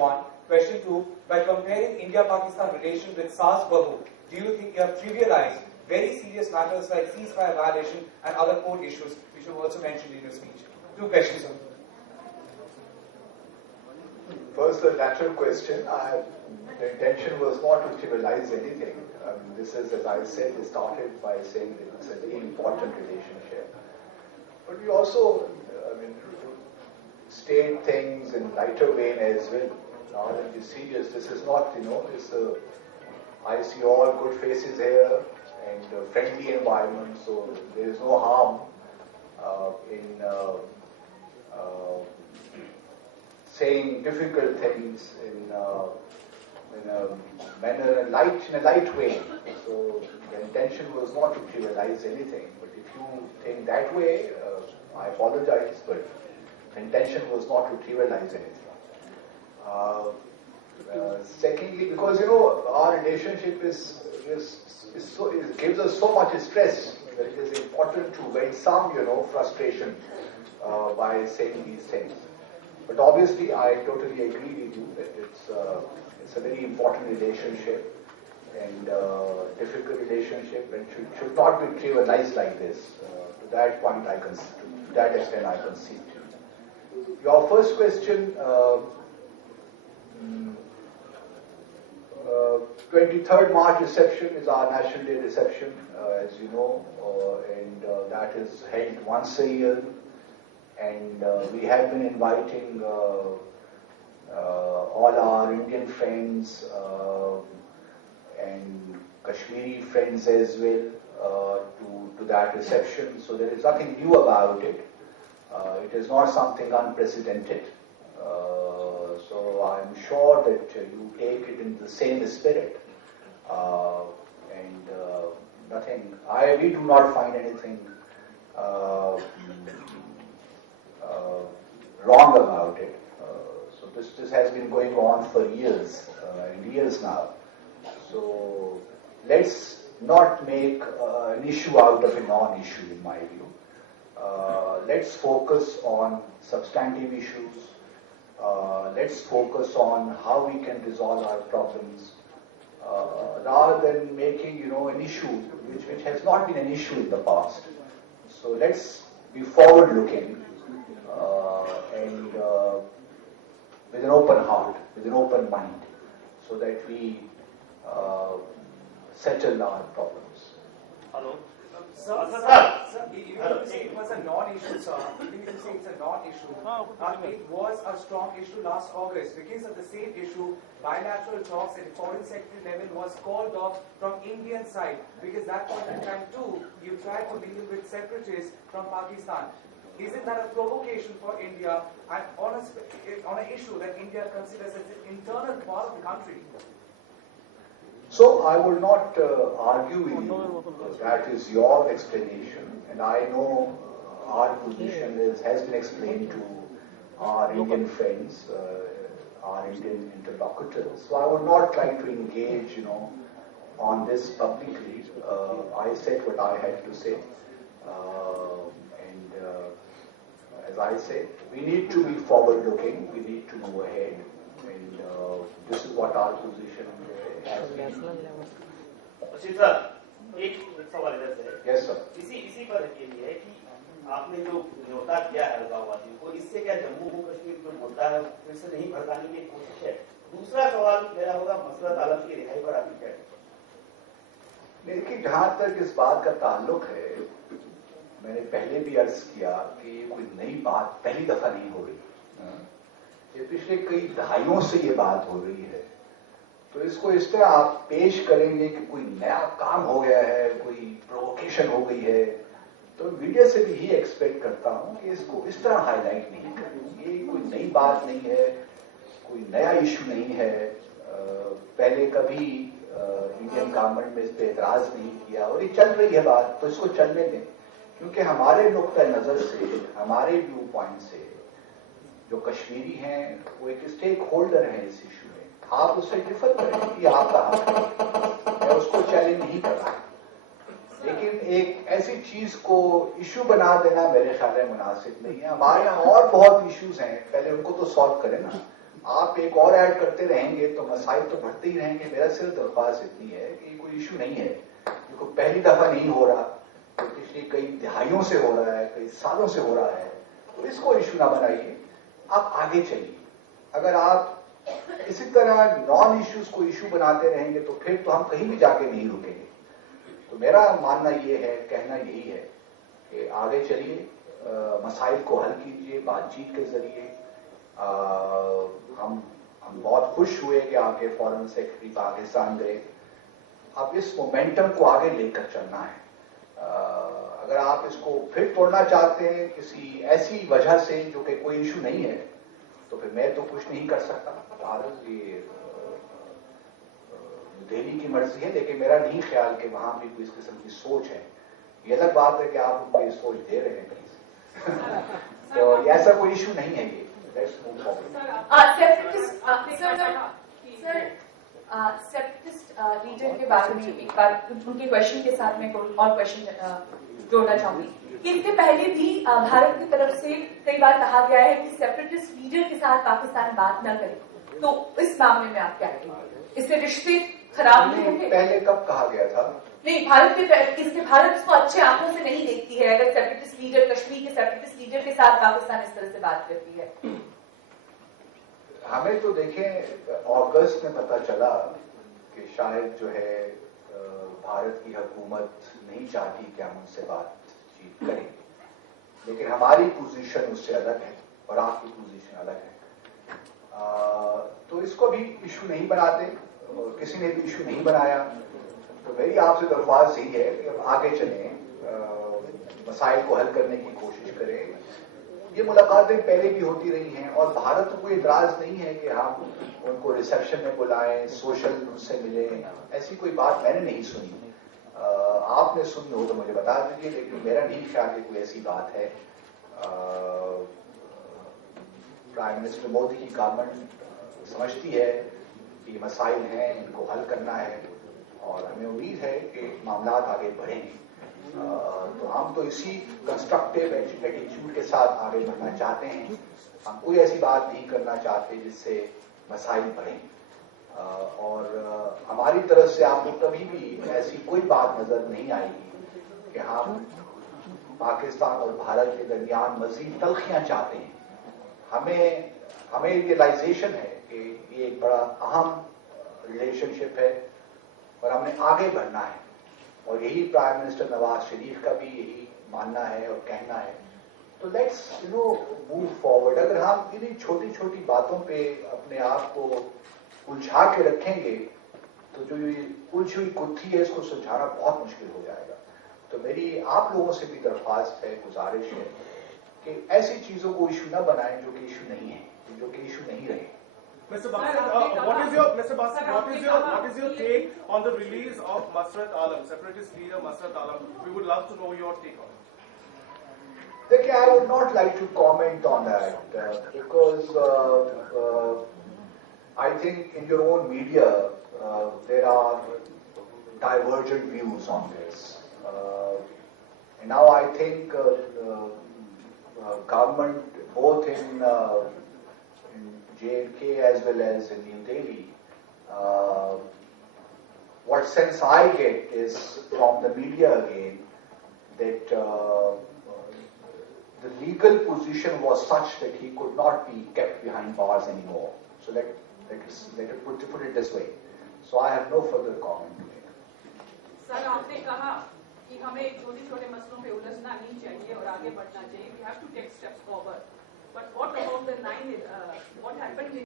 one. Question two, by comparing India-Pakistan relations with SARS-Bahu, do you think you have trivialized very serious matters like ceasefire violation and other court issues, which you also mentioned in your speech? Two questions, sir. First, the lateral question. The intention was not to trivialize anything. This is, as I said, it started by saying that it's a very important relationship. But we also, state things in lighter vein as well. Rather than be serious, this is not, I see all good faces here and a friendly environment, so there is no harm in saying difficult things in a manner, in a light way. So the intention was not to trivialize anything. But if you think that way, I apologize. But the intention was not to trivialize anything. Secondly, because our relationship gives us so much stress that it is important to vent some frustration by saying these things. But obviously, I totally agree with you that it's a very important relationship and difficult relationship, and should not be trivialized like this. To that point, to that extent, I concede. Your first question. 23rd March reception is our National Day reception, as you know, and that is held once a year. And we have been inviting all our Indian friends and Kashmiri friends as well to that reception. So there is nothing new about it. It is not something unprecedented. So I'm sure that you take it in the same spirit. And nothing, we do not find anything wrong about it. So this has been going on for years and years now. So let's not make an issue out of a non-issue, in my view. Let's focus on substantive issues. Let's focus on how we can resolve our problems, rather than making an issue which has not been an issue in the past. So let's be forward-looking and with an open heart, with an open mind, so that we settle our problems. Hello. Sir, even if you say it was a non-issue, sir, even if you say it's a non-issue, it was a strong issue last August. Because of the same issue, bilateral talks at the foreign secretary level was called off from Indian side. Because that point in time too, you tried to deal with separatists from Pakistan. Isn't that a provocation for India and on an issue that India considers as an internal part of the country? So I will not argue with you. That is your explanation, and I know our position has been explained to our Indian friends, our Indian interlocutors. So I will not try to engage, on this publicly. I said what I had to say, and as I said, we need to be forward-looking. We need to move ahead, and this is what our position has been. एक सवाल इधर से है। Yes, sir. इसी पर के लिए है कि आपने जो न्योता दिया है अलगाववादियों को, इससे क्या जम्मू कश्मीर जो मुद्दा है फिर से नहीं भड़काने की कोशिश है? दूसरा सवाल मेरा होगा मसरत आलम की रिहाई पर आपकी क्या? लेकिन जहां तक इस बात का ताल्लुक है, मैंने पहले भी अर्ज किया कि कोई नई बात पहली दफा नहीं हो रही। ये पिछले कई दहाइयों से ये बात हो रही है। तो इसको इस तरह आप पेश करेंगे कि कोई नया काम हो गया है, कोई प्रोवोकेशन हो गई है, तो मीडिया से भी ही एक्सपेक्ट करता हूं कि इसको इस तरह हाईलाइट नहीं करें। ये कोई नई बात नहीं है, कोई नया इशू नहीं है। पहले कभी इंडियन गवर्नमेंट में इस पर एतराज नहीं किया और ये चल रही है बात, तो इसको चलने दें। क्योंकि हमारे नुक्ता नजर से, हमारे व्यू पॉइंट से, जो कश्मीरी हैं वो एक स्टेक होल्डर हैं इस इशू में। आप उससे डिफर करें कि आपका हक है, मैं उसको चैलेंज नहीं कर रहा, लेकिन एक ऐसी चीज को इशू बना देना मेरे ख्याल में मुनासिब नहीं है। हमारे यहाँ और बहुत इश्यूज हैं, पहले उनको तो सॉल्व करें ना। آپ ایک اور ایڈ کرتے رہیں گے تو مسائل تو بڑھتے ہی رہیں گے. میرا صرف درخواست اتنی ہے کہ کوئی ایشو نہیں ہے, کوئی پہلی دفعہ نہیں ہو رہا, پچھلی کئی دہائیوں سے ہو رہا ہے, کئی سالوں سے ہو رہا ہے, تو اس کو ایشو نہ بنائیے, آپ آگے چلیے. اگر آپ اسی طرح نان ایشوز کو ایشو بناتے رہیں گے تو پھر تو ہم کہیں بھی جا کے نہیں رکیں گے. تو میرا ماننا یہ ہے, کہنا یہی ہے کہ آگے چلیے, مسائل کو حل کیجیے بات چیت کے ذریعے. ہم بہت خوش ہوئے کہ آپ کے فارن سیکرٹری پاکستان گئے. اب اس مومنٹم کو آگے لے کر چلنا ہے. اگر آپ اس کو پھر توڑنا چاہتے ہیں کسی ایسی وجہ سے جو کہ کوئی ایشو نہیں ہے, تو پھر میں تو کچھ نہیں کر سکتا. یہ دہلی کی مرضی ہے, لیکن میرا نہیں خیال کہ وہاں بھی کوئی اس قسم کی سوچ ہے. یہ الگ بات ہے کہ آپ ان کو یہ سوچ دے رہے ہیں کہیں سے. تو ایسا کوئی ایشو نہیں ہے. یہ سیپریٹسٹ لیڈر کے بارے میں ایک بار ان کے کوشچن کے ساتھ میں اور کوشچن جوڑنا چاہوں گی کہ اس سے پہلے بھی بھارت کی طرف سے کئی بار کہا گیا ہے کہ سیپریٹسٹ لیڈر کے ساتھ پاکستان بات نہ کرے. تو اس معاملے میں آپ کیا کہیں گے؟ اس سے رشتے خراب نہیں ہوں گے؟ پہلے کب کہا گیا تھا؟ نہیں, بھارت اس کو اچھے آنکھوں سے نہیں دیکھتی ہے اگر سیپریٹسٹ لیڈر, کشمیر کے سیپریٹسٹ لیڈر کے ساتھ پاکستان اس طرح سے بات کرتی ہے. ہمیں تو دیکھیں اگست میں پتہ چلا کہ شاید جو ہے بھارت کی حکومت نہیں چاہتی کہ ہم ان سے بات چیت کریں, لیکن ہماری پوزیشن اس سے الگ ہے اور آپ کی پوزیشن الگ ہے. تو اس کو بھی ایشو نہیں بناتے, کسی نے بھی ایشو نہیں بنایا. تو میری آپ سے درخواست یہی ہے کہ ہم آگے چلیں, مسائل کو حل کرنے کی کوشش کریں. یہ ملاقاتیں پہلے بھی ہوتی رہی ہیں اور بھارت کو کوئی اعتراض نہیں ہے کہ ہم ان کو ریسیپشن میں بلائیں, سوشل ان سے ملیں. ایسی کوئی بات میں نے نہیں سنی. آپ نے سنی ہو تو مجھے بتا دیجیے, لیکن میرا نہیں خیال کہ کوئی ایسی بات ہے. پرائم منسٹر مودی کی گورنمنٹ سمجھتی ہے کہ یہ مسائل ہیں, ان کو حل کرنا ہے, اور ہمیں امید ہے کہ معاملات آگے بڑھیں. تو ہم تو اسی کنسٹرکٹیو ایٹیچیوڈ کے ساتھ آگے بڑھنا چاہتے ہیں. ہم کوئی ایسی بات نہیں کرنا چاہتے جس سے مسائل بڑھیں, اور ہماری طرف سے آپ کو کبھی بھی ایسی کوئی بات نظر نہیں آئے گی کہ ہم پاکستان اور بھارت کے درمیان مزید تلخیاں چاہتے ہیں. ہمیں ریئلائزیشن ہے کہ یہ ایک بڑا اہم ریلیشن شپ ہے اور ہم نے آگے بڑھنا ہے, اور یہی پرائم منسٹر نواز شریف کا بھی یہی ماننا ہے اور کہنا ہے. تو لیٹس موو فارورڈ. اگر ہم انہیں چھوٹی چھوٹی باتوں پہ اپنے آپ کو الجھا کے رکھیں گے تو جو یہ الجھی ہوئی گتھی ہے اس کو سلجھانا بہت مشکل ہو جائے گا. تو میری آپ لوگوں سے بھی درخواست ہے, گزارش ہے کہ ایسی چیزوں کو ایشو نہ بنائیں جو کہ ایشو نہیں ہے, جو کہ ایشو نہیں رہے. Mr. Basit, what is your take on the release of Masrat Alam, separatist leader Masrat Alam? We would love to know your take on it. Dekhiye, I would not like to comment on that because I think in your own media there are divergent views on this. And now I think government both in J&K as well as in New Delhi, what sense I get is from the media again that the legal position was such that he could not be kept behind bars anymore. So let it put it this way. So I have no further comment to make. Sir, आपने कहा कि हमें छोटे-छोटे मसलों पे उलझना नहीं चाहिए और आगे बढ़ना चाहिए. We have to take steps forward. But what about the what happened in